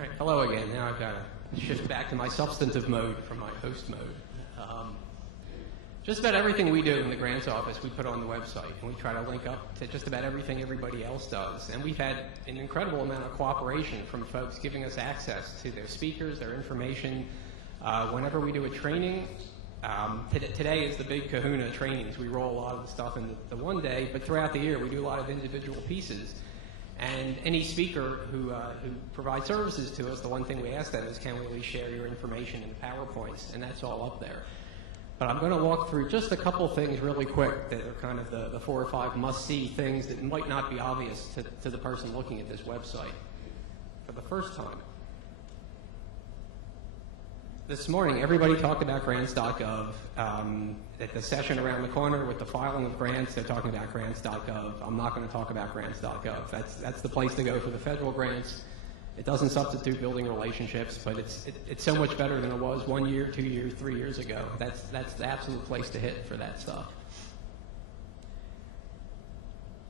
All right, hello again. Now I've got to shift back to my substantive mode from my host mode. Just about everything we do in the grants office we put on the website, and we try to link up to just about everything everybody else does. And we've had an incredible amount of cooperation from folks giving us access to their speakers, their information. Whenever we do a training, today is the big kahuna trainings. We roll a lot of the stuff into the one day, but throughout the year we do a lot of individual pieces. And any speaker who provides services to us, the one thing we ask them is, can we at least share your information in the PowerPoints? And that's all up there. But I'm going to walk through just a couple things really quick that are kind of the 4 or 5 must-see things that might not be obvious to the person looking at this website for the first time. This morning, everybody talked about grants.gov. At the session around the corner with the filing of grants, they're talking about grants.gov. I'm not going to talk about grants.gov. That's the place to go for the federal grants. It doesn't substitute building relationships, but it's so much better than it was 1 year, 2 years, 3 years ago. That's the absolute place to hit for that stuff.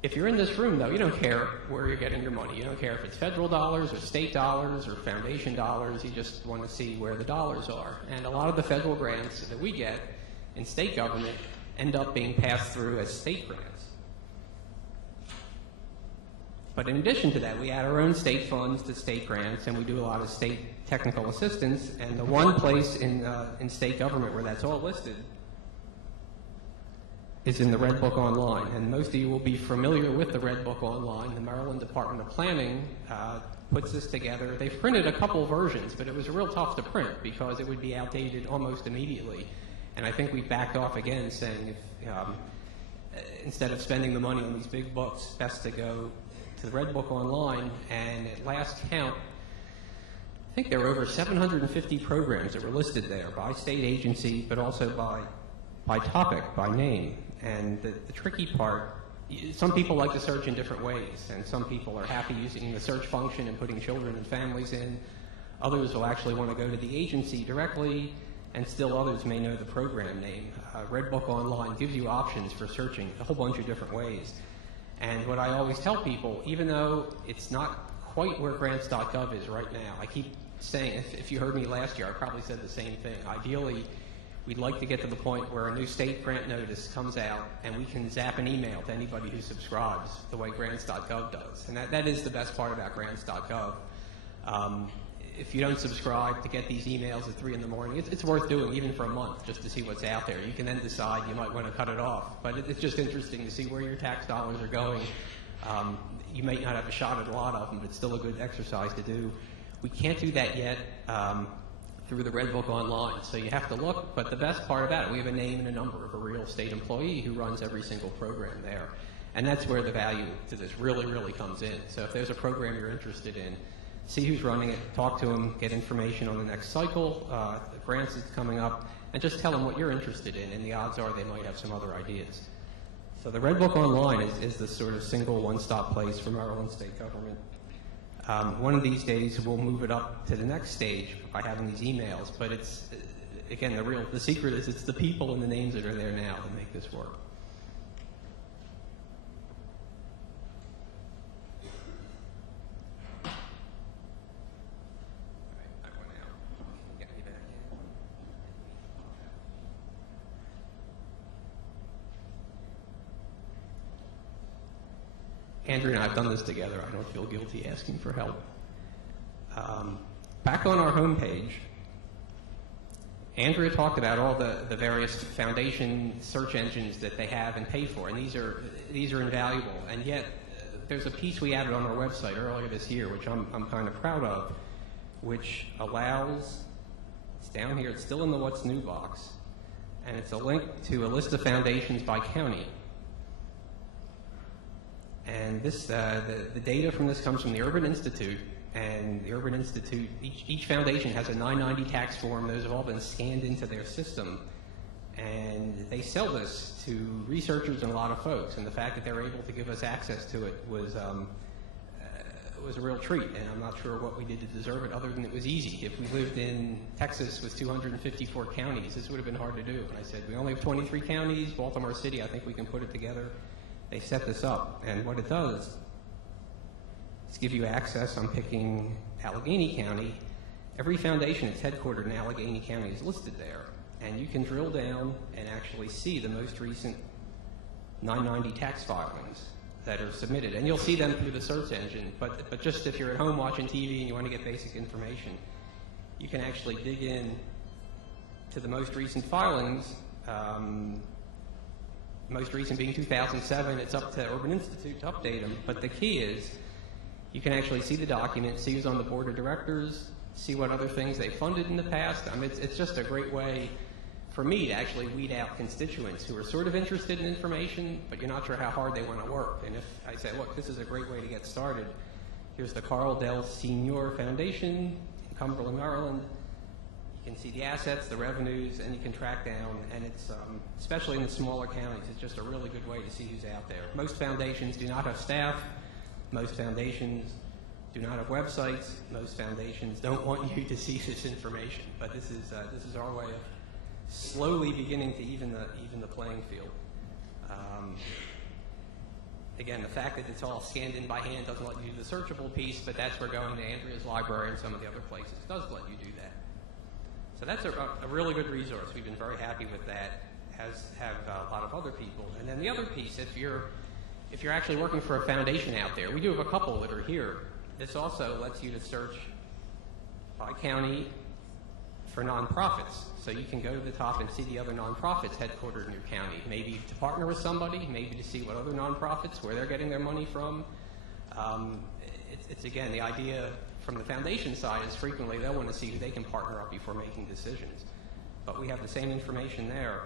If you're in this room, though, you don't care where you're getting your money. You don't care if it's federal dollars or state dollars or foundation dollars. You just want to see where the dollars are. And a lot of the federal grants that we get in state government end up being passed through as state grants. But in addition to that, we add our own state funds to state grants, and we do a lot of state technical assistance. And the one place in state government where that's all listed is in the Red Book Online. And most of you will be familiar with the Red Book Online. The Maryland Department of Planning puts this together. They've printed a couple versions, but it was real tough to print because it would be outdated almost immediately. And I think we backed off again, saying instead of spending the money on these big books, best to go to the Red Book Online. And at last count, I think there were over 750 programs that were listed there by state agency, but also by topic, by name. And the tricky part, some people like to search in different ways, and some people are happy using the search function and putting children and families in. Others will actually want to go to the agency directly, and still others may know the program name. Red Book Online gives you options for searching a whole bunch of different ways. And what I always tell people, even though it's not quite where grants.gov is right now, I keep saying, if you heard me last year, I probably said the same thing. Ideally, we'd like to get to the point where a new state grant notice comes out and we can zap an email to anybody who subscribes the way grants.gov does. And that is the best part about grants.gov. If you don't subscribe to get these emails at 3 in the morning, it's worth doing even for a month just to see what's out there. You can then decide you might want to cut it off. But it's just interesting to see where your tax dollars are going. You may not have a shot at a lot of them, but it's still a good exercise to do. We can't do that yet through the Red Book Online, so you have to look. But the best part about it, we have a name and a number of a real state employee who runs every single program there. And that's where the value to this really, really comes in. So if there's a program you're interested in, see who's running it, talk to them, get information on the next cycle, the grants that's coming up, and just tell them what you're interested in, and the odds are they might have some other ideas. So the Red Book Online is the sort of single one-stop place for Maryland state government. One of these days we'll move it up to the next stage by having these emails, but it's, again, the secret is it's the people and the names that are there now that make this work. Andrew and I have done this together. I don't feel guilty asking for help. Back on our homepage, Andrea talked about all the various foundation search engines that they have and pay for, and these are invaluable. And yet, there's a piece we added on our website earlier this year, which I'm kind of proud of, which allows, it's down here, it's still in the What's New box, and it's a link to a list of foundations by county. And this, the data from this comes from the Urban Institute, and the Urban Institute, each foundation has a 990 tax form. Those have all been scanned into their system, and they sell this to researchers and a lot of folks. And the fact that they're able to give us access to it was a real treat. And I'm not sure what we did to deserve it, other than it was easy. If we lived in Texas with 254 counties, this would have been hard to do. And I said, we only have 23 counties, Baltimore City. I think we can put it together. They set this up, and what it does is give you access. I'm picking Allegheny County, every foundation that's headquartered in Allegheny County is listed there. And you can drill down and actually see the most recent 990 tax filings that are submitted. And you'll see them through the search engine, but just if you're at home watching TV and you want to get basic information, you can actually dig in to the most recent filings, most recent being 2007. It's up to Urban Institute to update them, but the key is you can actually see the document, see who's on the board of directors, see what other things they funded in the past. I mean, it's just a great way for me to actually weed out constituents who are sort of interested in information, but you're not sure how hard they want to work. And if I say, look, this is a great way to get started, here's the Carl Del Senior Foundation in Cumberland, Maryland. You can see the assets, the revenues, and you can track down, and it's, especially in the smaller counties, it's just a really good way to see who's out there. Most foundations do not have staff. Most foundations do not have websites. Most foundations don't want you to see this information, but this is our way of slowly beginning to even the playing field. Again, the fact that it's all scanned in by hand doesn't let you do the searchable piece, but that's where going to Andrea's library and some of the other places does let you do that. So that's a really good resource. We've been very happy with that, as have a lot of other people. And then the other piece, if you're actually working for a foundation out there, we do have a couple that are here. This also lets you to search by county for nonprofits. So you can go to the top and see the other nonprofits headquartered in your county, maybe to partner with somebody, maybe to see what other nonprofits, where they're getting their money from. It's again, the idea from the foundation side is frequently they'll want to see who they can partner up before making decisions. But we have the same information there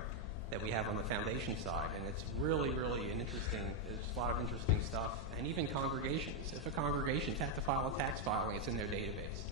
that we have on the foundation side, and it's really, really an interesting, there's a lot of interesting stuff. And even congregations. If a congregation had to file a tax filing, it's in their database.